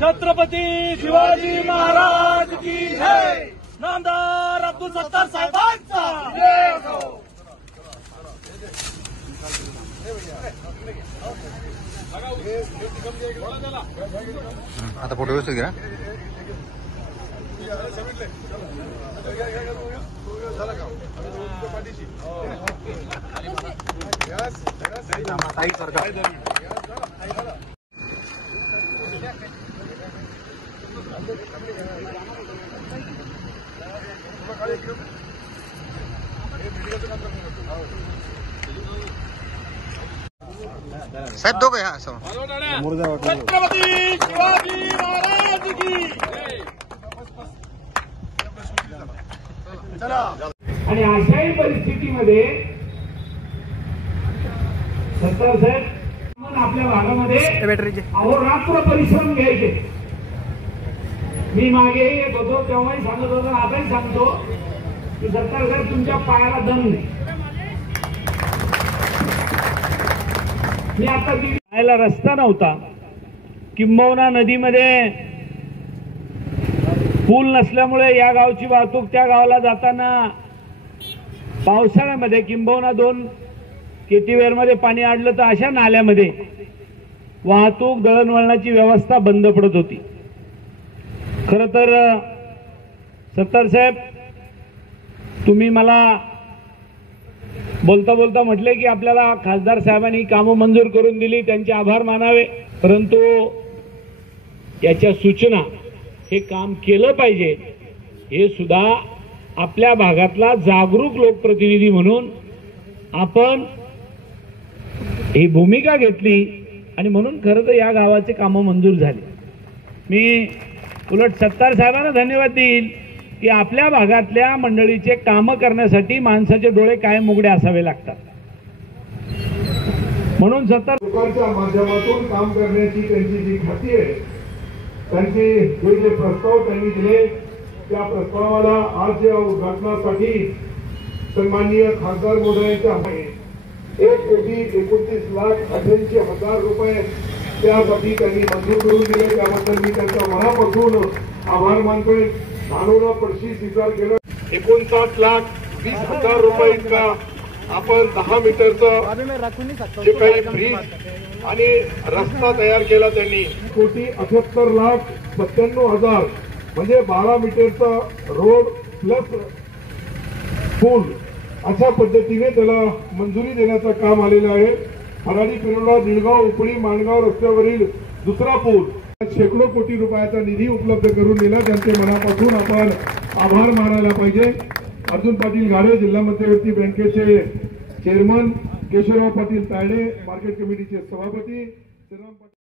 छत्रपती शिवाजी महाराज की जय। नामदार अब्दुल सत्तार साहेबांचा जय हो। आता फोटो व्यवस्थित घ्या। साहेब दो गया छत्रपती शिवाजी महाराज की आणि अशाही परिस्थितीमध्ये सत्तार साहेब आपल्या भागामध्ये अहोरात्र परिश्रम घ्यायचे। मी मागे येत होतो तेव्हाही सांगत होतो, आताही सांगतो की सत्तार साहेब तुमच्या पायाला दम नाही। मी आता जायला रस्ता नव्हता, किंबहुना नदीमध्ये पूल नसल्यामुळे या गावची वाहतूक त्या गावाला जाताना पावसाळ्यामध्ये किंबहुना 2 केटीवेरमध्ये पाणी अडलं तर अशा नाल्यामध्ये वाहतूक दळणवळणाची व्यवस्था बंद पडत होती। खरं तर सत्तार साहेब तुम्ही मला बोलता बोलता म्हटले की आपल्याला खासदार साहेबांनी कामं मंजूर करून दिली, त्यांचे आभार मानावे, परंतु याच्या सूचना हे काम केलं पाहिजे हे सुद्धा आपल्या भागातला जागरूक लोकप्रतिनिधी म्हणून आपण ही भूमिका घेतली आणि म्हणून खरं तर या गावाचे कामं मंजूर झाले। मी उलट सत्तार साहेबांना धन्यवाद देईल की आपल्या भागातल्या मंडळीचे काम करण्यासाठी माणसाचे डोळे कायम उघडे असावे लागतात। म्हणून सत्तार लोकांच्या माध्यमातून काम करण्याची त्यांची जी खाती आहे, त्यांचे जे प्रस्ताव त्यांनी दिले त्या प्रस्तावाला आज या उद्घाटनासाठी सन्माननीय खासदार महोदयांच्या 1,29,38,000 रुपये त्यासाठी त्यांनी मंजूर करून दिले, त्याबद्दल मी त्यांचा मनापासून आभार मानतोय। धानोरा पडशी स्वीकार केलं 59,20,000 रुपये इतका आपण 10 मीटरचं जे काही ब्रिज आणि रस्ता तयार केला त्यांनी 1,78,97,000 म्हणजे 12 मीटरचा रोड प्लस पूल अशा पद्धतीने त्याला मंजुरी देण्याचं काम आलेलं आहे। हराडी पिरोडा निळगाव उपळी माणगाव रस्त्यावरील दुसरा पूल शेकडो कोटी रुपयाचा निधी उपलब्ध करून दिला, त्यांचे मनापासून आपण आभार मानायला पाहिजे। अर्जुन पाटील गाडे जिल्हा मध्यवर्ती बँकेचे चेअरमन, केशवराव पाटील तायडे मार्केट कमिटीचे सभापती,